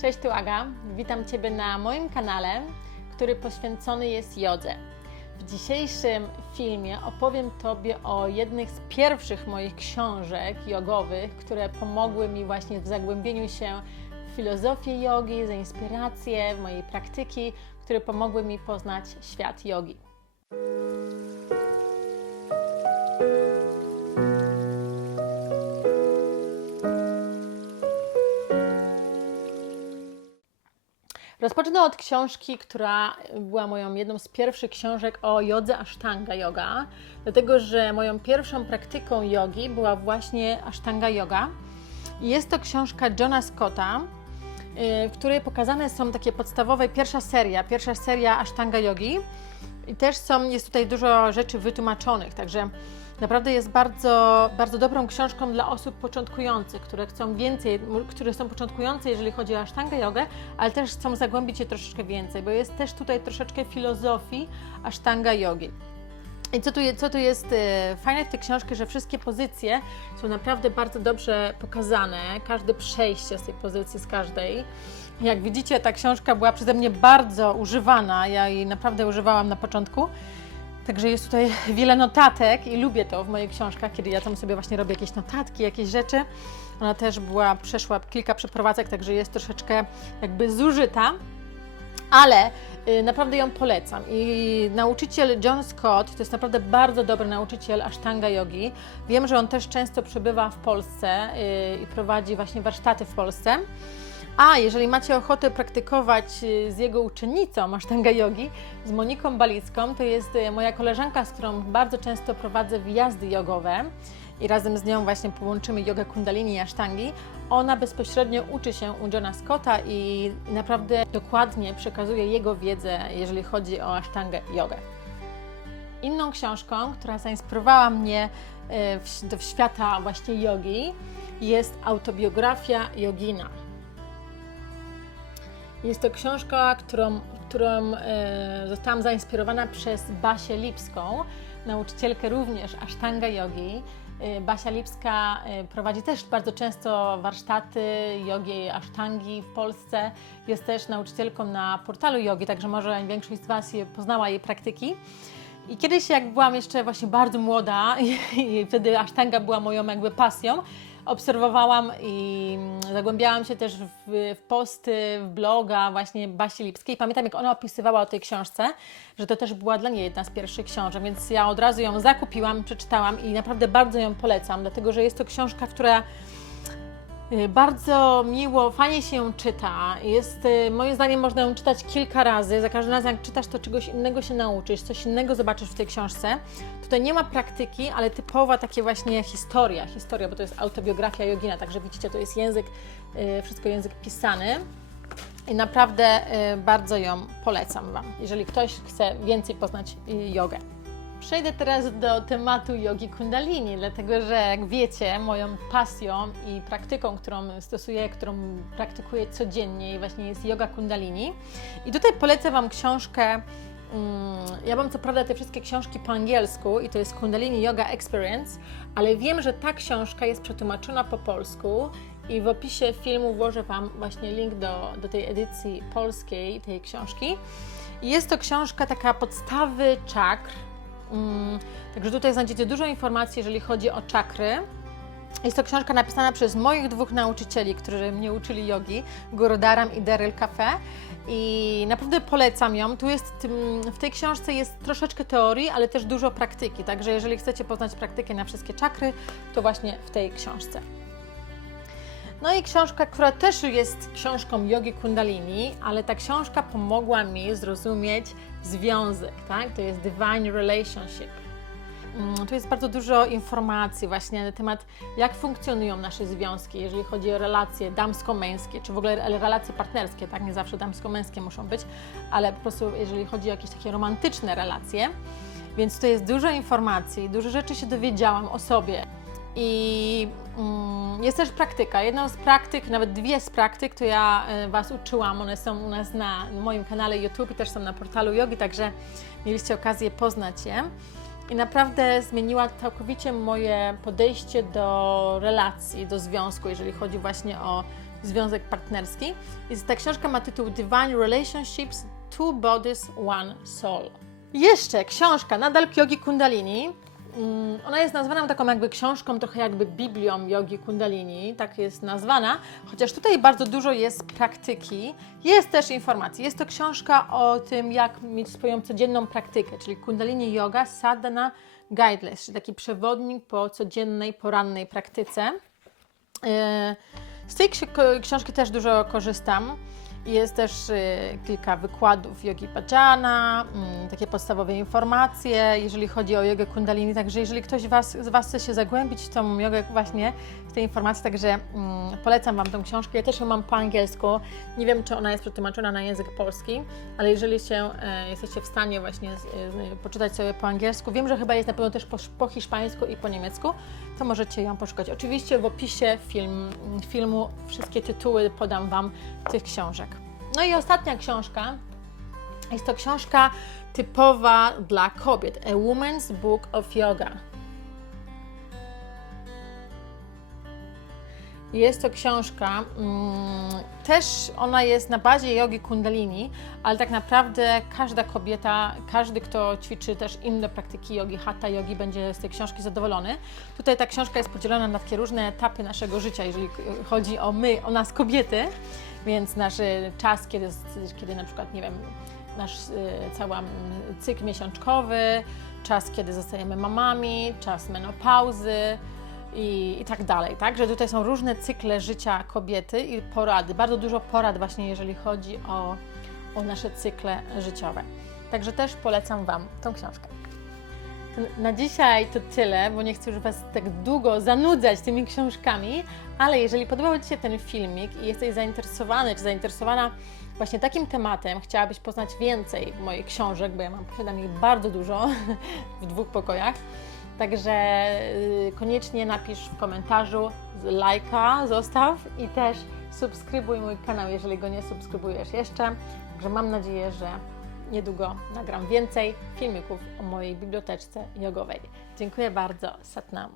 Cześć, tu Aga. Witam Ciebie na moim kanale, który poświęcony jest jodze. W dzisiejszym filmie opowiem Tobie o jednych z pierwszych moich książek jogowych, które pomogły mi właśnie w zagłębieniu się w filozofię jogi, za inspirację w mojej praktyki, które pomogły mi poznać świat jogi. Rozpocznę od książki, która była moją jedną z pierwszych książek o jodze Ashtanga Yoga, dlatego że moją pierwszą praktyką jogi była właśnie Ashtanga Yoga. Jest to książka Johna Scotta, y, w której pokazane są takie podstawowe, pierwsza seria, pierwsza seria Ashtanga Yogi. I też są, jest tutaj dużo rzeczy wytłumaczonych, także naprawdę jest bardzo, bardzo dobrą książką dla osób początkujących, które chcą więcej, które są początkujące, jeżeli chodzi o Ashtanga Jogę, ale też chcą zagłębić się troszeczkę więcej, bo jest też tutaj troszeczkę filozofii Ashtanga Jogi. I co tu, co tu jest e, fajne w tej książce, że wszystkie pozycje są naprawdę bardzo dobrze pokazane, każde przejście z tej pozycji, z każdej. Jak widzicie, ta książka była przeze mnie bardzo używana, ja jej naprawdę używałam na początku. Także jest tutaj wiele notatek i lubię to w moich książkach, kiedy ja tam sobie właśnie robię jakieś notatki, jakieś rzeczy. Ona też była, przeszła kilka przeprowadzek, także jest troszeczkę jakby zużyta, ale y, naprawdę ją polecam. I nauczyciel John Scott to jest naprawdę bardzo dobry nauczyciel Ashtanga Yogi. Wiem, że on też często przebywa w Polsce y, i prowadzi właśnie warsztaty w Polsce. A jeżeli macie ochotę praktykować y, z jego uczennicą Ashtanga Yogi, z Moniką Balicką, to jest y, moja koleżanka, z którą bardzo często prowadzę wyjazdy jogowe i razem z nią właśnie połączymy jogę kundalini i asztangi. Ona bezpośrednio uczy się u Johna Scotta i naprawdę dokładnie przekazuje jego wiedzę, jeżeli chodzi o asztangę jogę. Inną książką, która zainspirowała mnie y, do świata właśnie jogi, jest autobiografia jogina. Jest to książka, którą, którą e, zostałam zainspirowana przez Basię Lipską, nauczycielkę również Ashtanga Yogi. E, Basia Lipska e, prowadzi też bardzo często warsztaty jogi Ashtangi w Polsce. Jest też nauczycielką na portalu jogi, także może większość z Was je, poznała jej praktyki. I kiedyś, jak byłam jeszcze właśnie bardzo młoda, i wtedy Ashtanga była moją jakby pasją, obserwowałam i zagłębiałam się też w, w posty, w bloga właśnie Basi Lipskiej. Pamiętam, jak ona opisywała o tej książce, że to też była dla niej jedna z pierwszych książek, więc ja od razu ją zakupiłam, przeczytałam i naprawdę bardzo ją polecam, dlatego że jest to książka, która bardzo miło, fajnie się ją czyta. Jest, y, moim zdaniem można ją czytać kilka razy. Za każdym razem jak czytasz, to czegoś innego się nauczysz, coś innego zobaczysz w tej książce. Tutaj nie ma praktyki, ale typowa takie właśnie historia, historia, bo to jest autobiografia jogina, także widzicie, to jest język, y, wszystko język pisany. I naprawdę bardzo ją polecam Wam, jeżeli ktoś chce więcej poznać jogę. Przejdę teraz do tematu jogi kundalini, dlatego że jak wiecie, moją pasją i praktyką, którą stosuję, którą praktykuję codziennie właśnie jest yoga kundalini. I tutaj polecę Wam książkę ja mam co prawda te wszystkie książki po angielsku i to jest Kundalini Yoga Experience, ale wiem, że ta książka jest przetłumaczona po polsku i w opisie filmu włożę Wam właśnie link do, do tej edycji polskiej tej książki. Jest to książka taka podstawy czakr, Mm, także tutaj znajdziecie dużo informacji, jeżeli chodzi o czakry. Jest to książka napisana przez moich dwóch nauczycieli, którzy mnie uczyli jogi, Gurudaram i Daryl Cafe. I naprawdę polecam ją. Tu jest, w tej książce jest troszeczkę teorii, ale też dużo praktyki. Także jeżeli chcecie poznać praktykę na wszystkie czakry, to właśnie w tej książce. No i książka, która też jest książką jogi kundalini, ale ta książka pomogła mi zrozumieć związek, tak? To jest Divine Relationship. Mm, tu jest bardzo dużo informacji właśnie na temat, jak funkcjonują nasze związki, jeżeli chodzi o relacje damsko-męskie, czy w ogóle relacje partnerskie, tak? Nie zawsze damsko-męskie muszą być, ale po prostu jeżeli chodzi o jakieś takie romantyczne relacje. Więc tu jest dużo informacji, dużo rzeczy się dowiedziałam o sobie. I jest też praktyka. Jedną z praktyk, nawet dwie z praktyk, to ja y, Was uczyłam. One są u nas na moim kanale YouTube i też są na portalu Yogi, także mieliście okazję poznać je. I naprawdę zmieniła całkowicie moje podejście do relacji, do związku, jeżeli chodzi właśnie o związek partnerski. Jest ta książka ma tytuł Divine Relationships Two Bodies, One Soul. Jeszcze książka nadal Yogi Kundalini. Mm, Ona jest nazwana taką jakby książką, trochę jakby Biblią Yogi Kundalini, tak jest nazwana, chociaż tutaj bardzo dużo jest praktyki, jest też informacji. Jest to książka o tym, jak mieć swoją codzienną praktykę, czyli Kundalini Yoga Sadhana Guideless, czyli taki przewodnik po codziennej, porannej praktyce. E, Z tej książki też dużo korzystam. Jest też e, kilka wykładów jogi bhajana, mm, takie podstawowe informacje, jeżeli chodzi o jogę kundalini. Także jeżeli ktoś was, z Was chce się zagłębić w tą jogę właśnie, w te informacje, także mm, polecam Wam tą książkę. Ja też ją mam po angielsku. Nie wiem, czy ona jest przetłumaczona na język polski, ale jeżeli się e, jesteście w stanie właśnie e, poczytać sobie po angielsku, wiem, że chyba jest na pewno też po, po hiszpańsku i po niemiecku, to możecie ją poszukać. Oczywiście w opisie film, filmu wszystkie tytuły podam Wam tych książek. No i ostatnia książka jest to książka typowa dla kobiet. A Woman's Book of Yoga. Jest to książka, mm, też ona jest na bazie jogi kundalini, ale tak naprawdę każda kobieta, każdy, kto ćwiczy też inne praktyki jogi, hatha jogi, będzie z tej książki zadowolony. Tutaj ta książka jest podzielona na takie różne etapy naszego życia, jeżeli chodzi o my, o nas kobiety, więc nasz y, czas, kiedy, kiedy na przykład, nie wiem, nasz y, cały mm, cykl miesiączkowy, czas, kiedy zostajemy mamami, czas menopauzy, i, i tak dalej, tak? Że tutaj są różne cykle życia kobiety i porady, bardzo dużo porad właśnie, jeżeli chodzi o, o nasze cykle życiowe. Także też polecam Wam tą książkę. Na dzisiaj to tyle, bo nie chcę już Was tak długo zanudzać tymi książkami, ale jeżeli podobał Ci się ten filmik i jesteś zainteresowany czy zainteresowana właśnie takim tematem, chciałabyś poznać więcej moich książek, bo ja mam posiadam ich bardzo dużo w dwóch pokojach, Także y, koniecznie napisz w komentarzu, lajka zostaw i też subskrybuj mój kanał, jeżeli go nie subskrybujesz jeszcze. Także mam nadzieję, że niedługo nagram więcej filmików o mojej biblioteczce jogowej. Dziękuję bardzo. Satnam.